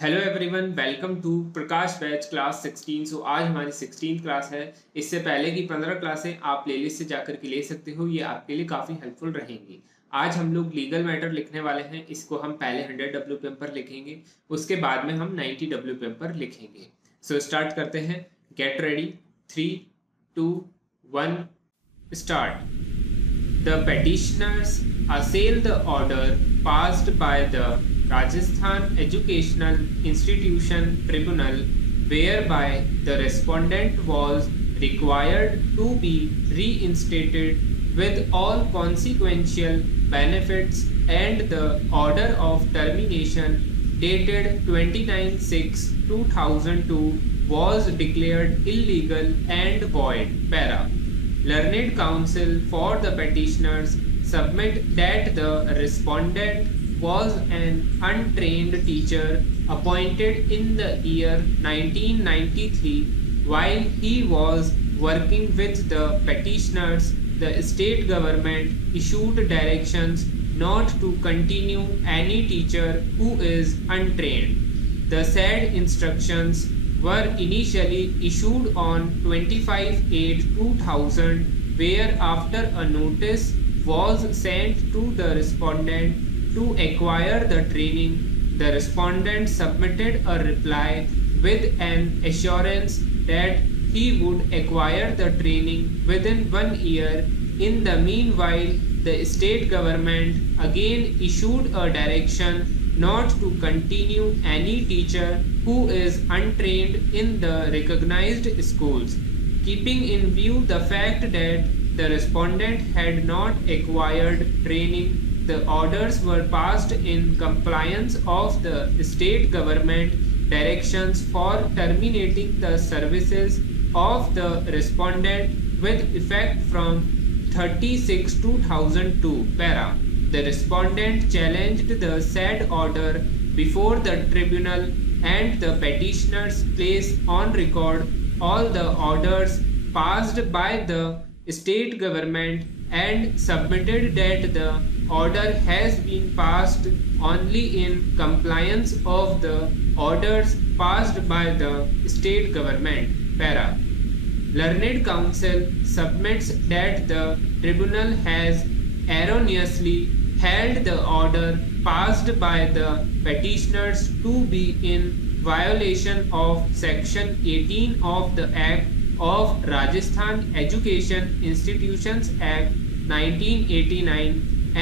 Hello everyone, welcome to Prakash batch class 16। So आज हमारी 16th class है। इससे पहले की 15 क्लासें आप प्लेलिस्ट से जाकर के ले सकते हो, ये आपके लिए काफ़ी हेल्पफुल रहेंगी। आज हम लोग लीगल मैटर लिखने वाले हैं। इसको हम पहले 100 WPM पर लिखेंगे, उसके बाद में हम 90 WPM पर लिखेंगे। सो स्टार्ट करते हैं। Get ready, 3, 2, 1, start. The petitioners assail the order passed by the Rajasthan Educational Institution Tribunal, whereby the respondent was required to be reinstated with all consequential benefits, and the order of termination dated 29/6/2002 was declared illegal and void. Para. Learned counsel for the petitioners submit that the respondent was an untrained teacher appointed in the year 1993. While he was working with the petitioners, the state government issued directions not to continue any teacher who is untrained. The said instructions were initially issued on 25/8/2000, where after a notice was sent to the respondent to acquire the training, the respondent submitted a reply with an assurance that he would acquire the training within 1 year. In the meanwhile, the state government again issued a direction not to continue any teacher who is untrained in the recognized schools. Keeping in view the fact that the respondent had not acquired training, the orders were passed in compliance of the state government directions for terminating the services of the respondent with effect from 30/6/2002. Para. The respondent challenged the said order before the tribunal, and the petitioners place on record all the orders passed by the state government and submitted that the order has been passed only in compliance of the orders passed by the state government. Para. Learned counsel submits that the tribunal has erroneously held the order passed by the petitioners to be in violation of Section 18 of the Act of Rajasthan Education Institutions Act 1989,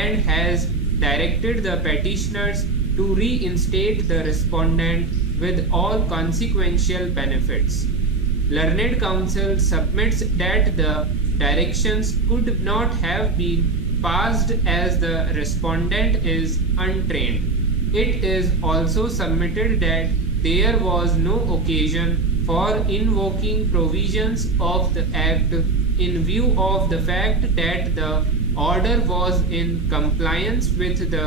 and has directed the petitioners to reinstate the respondent with all consequential benefits. Learned counsel submits that the directions could not have been passed as the respondent is untrained. It is also submitted that there was no occasion for invoking provisions of the Act in view of the fact that the order was in compliance with the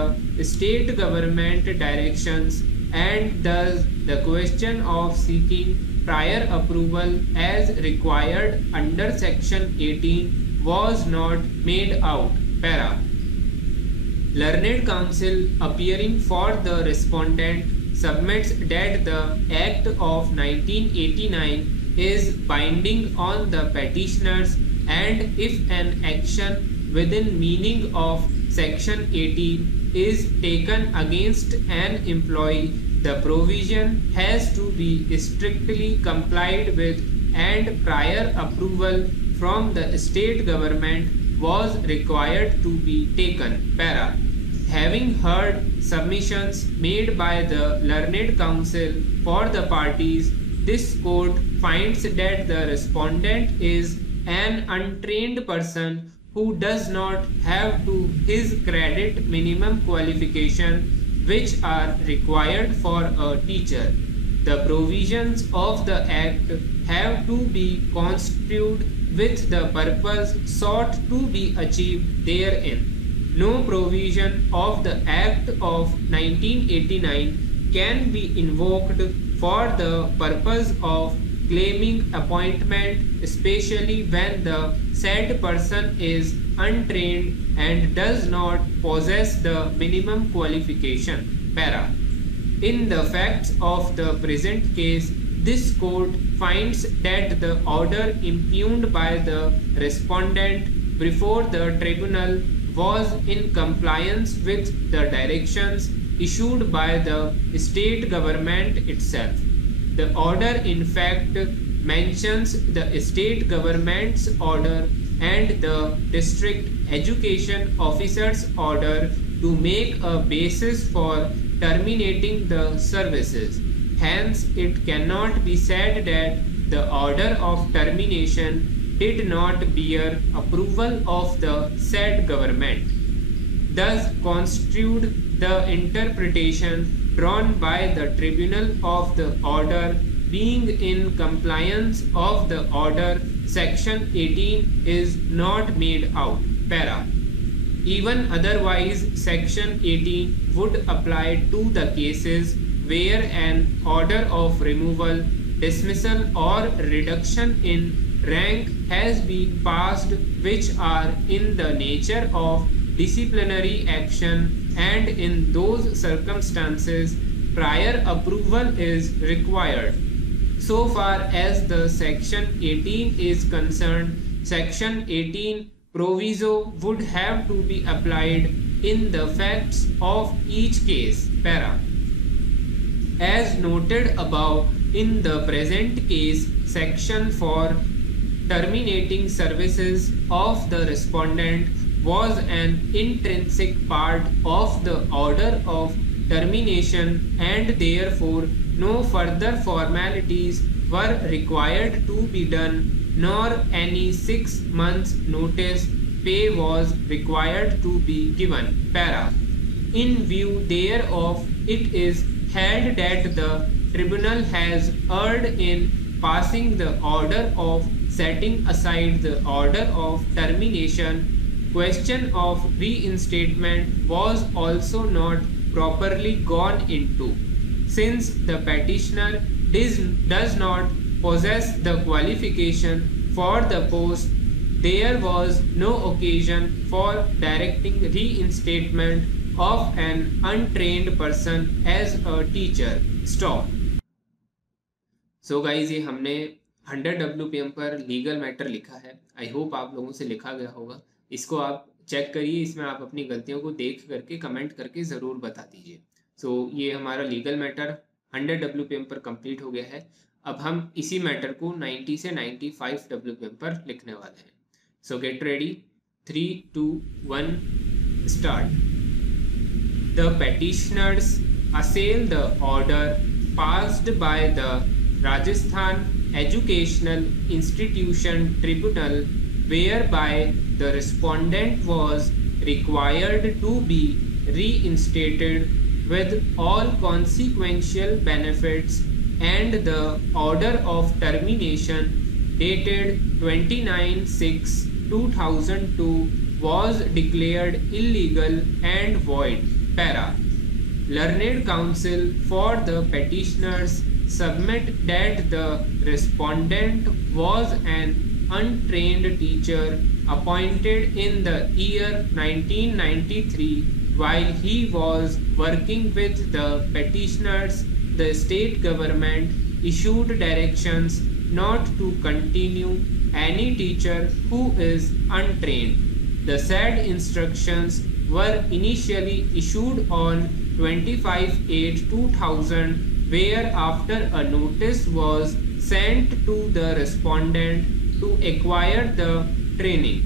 state government directions, and thus the question of seeking prior approval as required under Section 18 was not made out. Para. Learned counsel appearing for the respondent submits that the Act of 1989 is binding on the petitioners, and if an action within meaning of Section 18 is taken against an employee, the provision has to be strictly complied with, and prior approval from the state government was required to be taken. Para. Having heard submissions made by the learned counsel for the parties, this court finds that the respondent is an untrained person who does not have to his credit minimum qualification which are required for a teacher. The provisions of the Act have to be construed with the purpose sought to be achieved therein. No provision of the Act of 1989 can be invoked for the purpose of claiming appointment, especially when the said person is untrained and does not possess the minimum qualification. Para. In the facts of the present case, this court finds that the order impugned by the respondent before the tribunal was in compliance with the directions issued by the state government itself. The order in fact mentions the state government's order and the district education officer's order to make a basis for terminating the services. Hence, it cannot be said that the order of termination did not bear approval of the said government. Thus constitute the interpretation drawn by the tribunal of the order being in compliance of the order section 18 is not made out. Para. Even otherwise, section 18 would apply to the cases where an order of removal, dismissal or reduction in rank has been passed, which are in the nature of disciplinary action, and in those circumstances prior approval is required. So far as the section 18 is concerned, section 18 proviso would have to be applied in the facts of each case. Para. As noted above, in the present case, section for terminating services of the respondent was an intrinsic part of the order of termination, and therefore no further formalities were required to be done, nor any 6 months notice pay was required to be given. Para. In view thereof, it is held that the tribunal has erred in passing the order of setting aside the order of termination. Question of reinstatement was also not properly gone into. Since the petitioner does not possess the qualification for the post, there was no occasion for directing reinstatement of an untrained person as a teacher. Stop. So guys, ये हमने 100 WPM पर legal matter लिखा है. I hope आप लोगों से लिखा गया होगा. इसको आप चेक करिए, इसमें आप अपनी गलतियों को देख करके कमेंट करके ज़रूर बता दीजिए. सो ये हमारा लीगल मैटर 100 WPM पर कंप्लीट हो गया है. अब हम इसी मैटर को 90 से 95 WPM पर लिखने वाले हैं. सो get ready. 3, 2, 1 start. The petitioners assail the order passed by the Rajasthan Educational Institution Tribunal, whereby the respondent was required to be reinstated with all consequential benefits, and the order of termination dated 29/6/2002 was declared illegal and void. Para. Learned counsel for the petitioners submit that the respondent was an untrained teacher appointed in the year 1993 while he was working with the petitioners. The state government issued directions not to continue any teacher who is untrained. The said instructions were initially issued on 25/8/2000, whereafter a notice was sent to the respondent to acquire the training.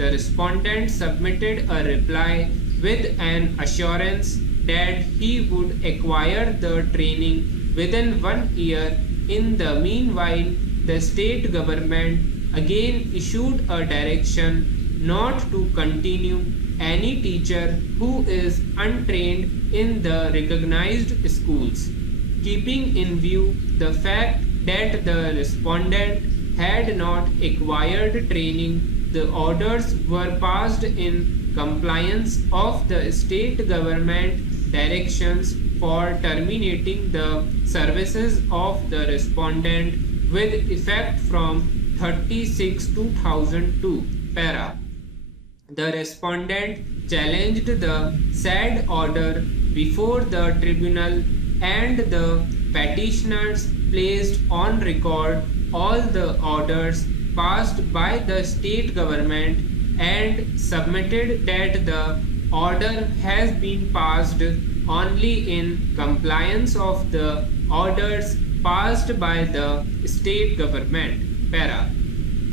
The respondent submitted a reply with an assurance that he would acquire the training within 1 year. In the meanwhile, the state government again issued a direction not to continue any teacher who is untrained in the recognized schools. Keeping in view the fact that the respondent had not acquired training, the orders were passed in compliance of the state government directions for terminating the services of the respondent with effect from 30/6/2002. Para. The respondent challenged the said order before the tribunal and the petitioners placed on record all the orders passed by the state government and submitted that the order has been passed only in compliance of the orders passed by the state government. Para.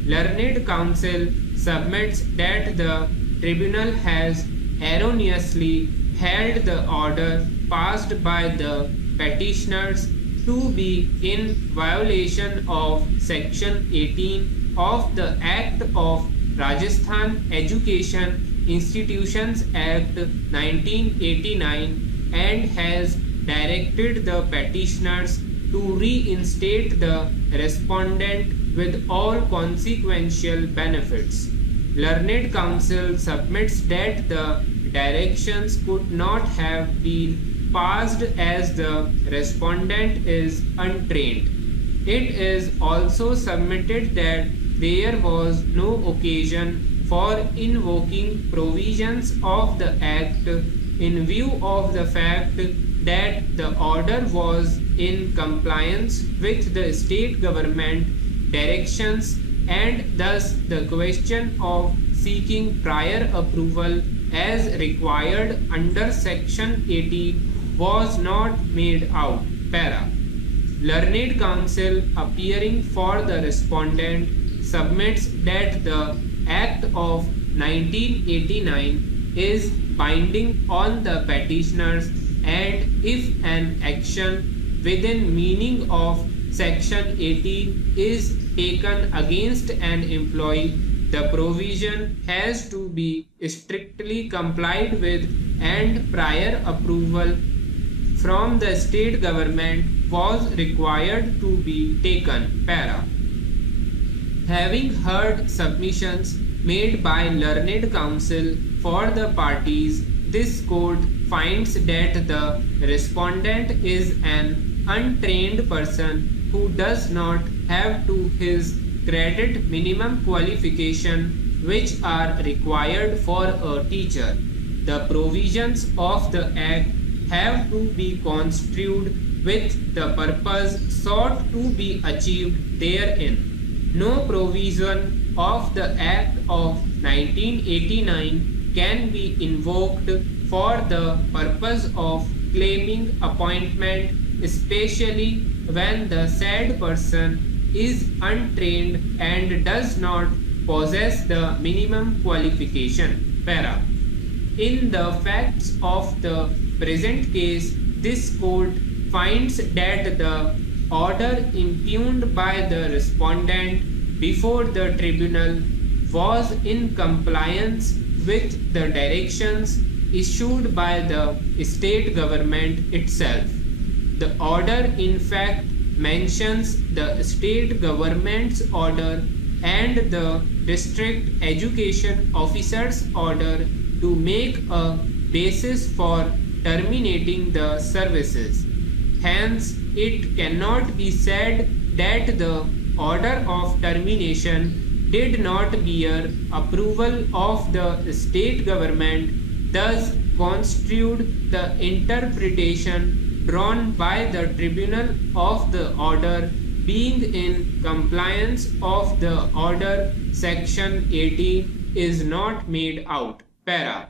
Learned counsel submits that the tribunal has erroneously held the order passed by the petitioners to be in violation of Section 18 of the Act of Rajasthan Education Institutions Act 1989 and has directed the petitioners to reinstate the respondent with all consequential benefits. Learned counsel submits that the directions could not have been passed as the respondent is untrained. It is also submitted that there was no occasion for invoking provisions of the Act in view of the fact that the order was in compliance with the state government directions, and thus the question of seeking prior approval as required under Section 18 was not made out. Para. Learned counsel appearing for the respondent submits that the Act of 1989 is binding on the petitioners, and if an action within meaning of Section 18 is taken against an employee, the provision has to be strictly complied with and prior approval from the state government was required to be taken. Para. Having heard submissions made by learned counsel for the parties, this court finds that the respondent is an untrained person who does not have to his credit minimum qualification which are required for a teacher. The provisions of the Act have to be construed with the purpose sought to be achieved therein. No provision of the Act of 1989 can be invoked for the purpose of claiming appointment, especially when the said person is untrained and does not possess the minimum qualification. Para. In the facts of the present case, this court finds that the order impugned by the respondent before the tribunal was in compliance with the directions issued by the state government itself. The order in fact mentions the state government's order and the district education officer's order to make a basis for terminating the services. Hence, it cannot be said that the order of termination did not bear approval of the state government, thus constitute the interpretation drawn by the tribunal of the order being in compliance of the order Section 18 is not made out. Para.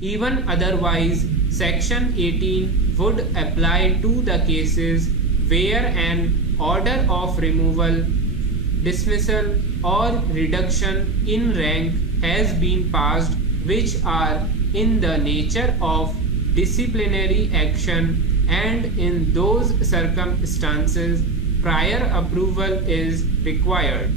Even otherwise, Section 18 would apply to the cases where an order of removal, dismissal or reduction in rank has been passed, which are in the nature of disciplinary action, and in those circumstances prior approval is required.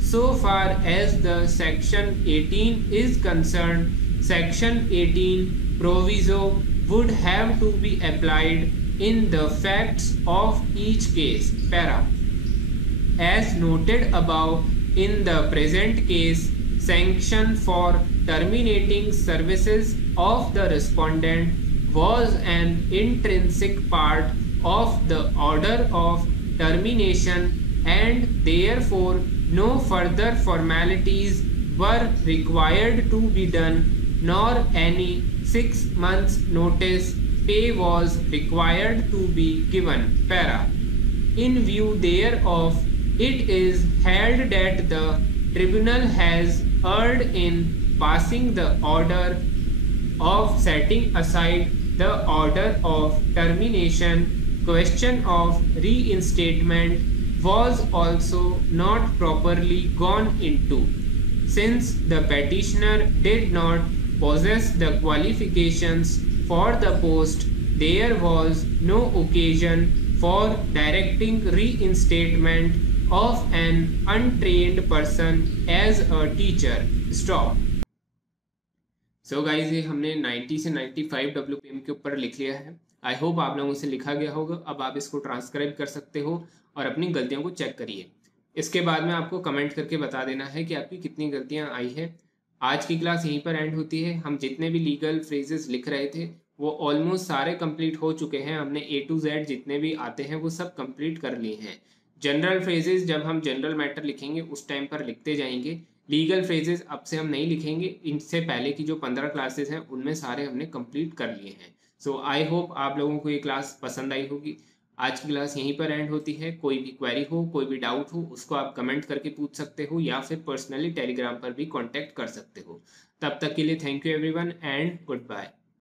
So far as the Section 18 is concerned, Section 18 proviso would have to be applied in the facts of each case. Para. As noted above, in the present case, sanction for terminating services of the respondent was an intrinsic part of the order of termination, and therefore no further formalities were required to be done, nor any 6 months notice pay was required to be given. Para. In view thereof, it is held that the tribunal has erred in passing the order of setting aside the order of termination. Question of reinstatement was also not properly gone into, since the petitioner did not possess the qualifications for the post. There was no occasion for directing reinstatement of an untrained person as a teacher. Stop. So guys ये हमने 90 से 95 WPM के ऊपर लिख लिया है। I hope आप लोगों से लिखा गया होगा। अब आप इसको ट्रांसक्राइब कर सकते हो और अपनी गलतियों को चेक करिए। इसके बाद में आपको कमेंट करके बता देना है कि आपकी कितनी गलतियां आई है। आज की क्लास यहीं पर एंड होती है। हम जितने भी लीगल फ्रेजेस लिख रहे थे वो ऑलमोस्ट सारे कंप्लीट हो चुके हैं। हमने A to Z जितने भी आते हैं वो सब कंप्लीट कर लिए हैं। जनरल फ्रेजेस जब हम जनरल मैटर लिखेंगे उस टाइम पर लिखते जाएंगे। लीगल फ्रेजेस अब से हम नहीं लिखेंगे। इनसे पहले की जो 15 क्लासेस हैं उनमें सारे हमने कंप्लीट कर लिए हैं। सो आई होप आप लोगों को ये क्लास पसंद आई होगी। आज की क्लास यहीं पर एंड होती है। कोई भी क्वेरी हो, कोई भी डाउट हो, उसको आप कमेंट करके पूछ सकते हो या फिर पर्सनली टेलीग्राम पर भी कांटेक्ट कर सकते हो। तब तक के लिए thank you everyone and good bye.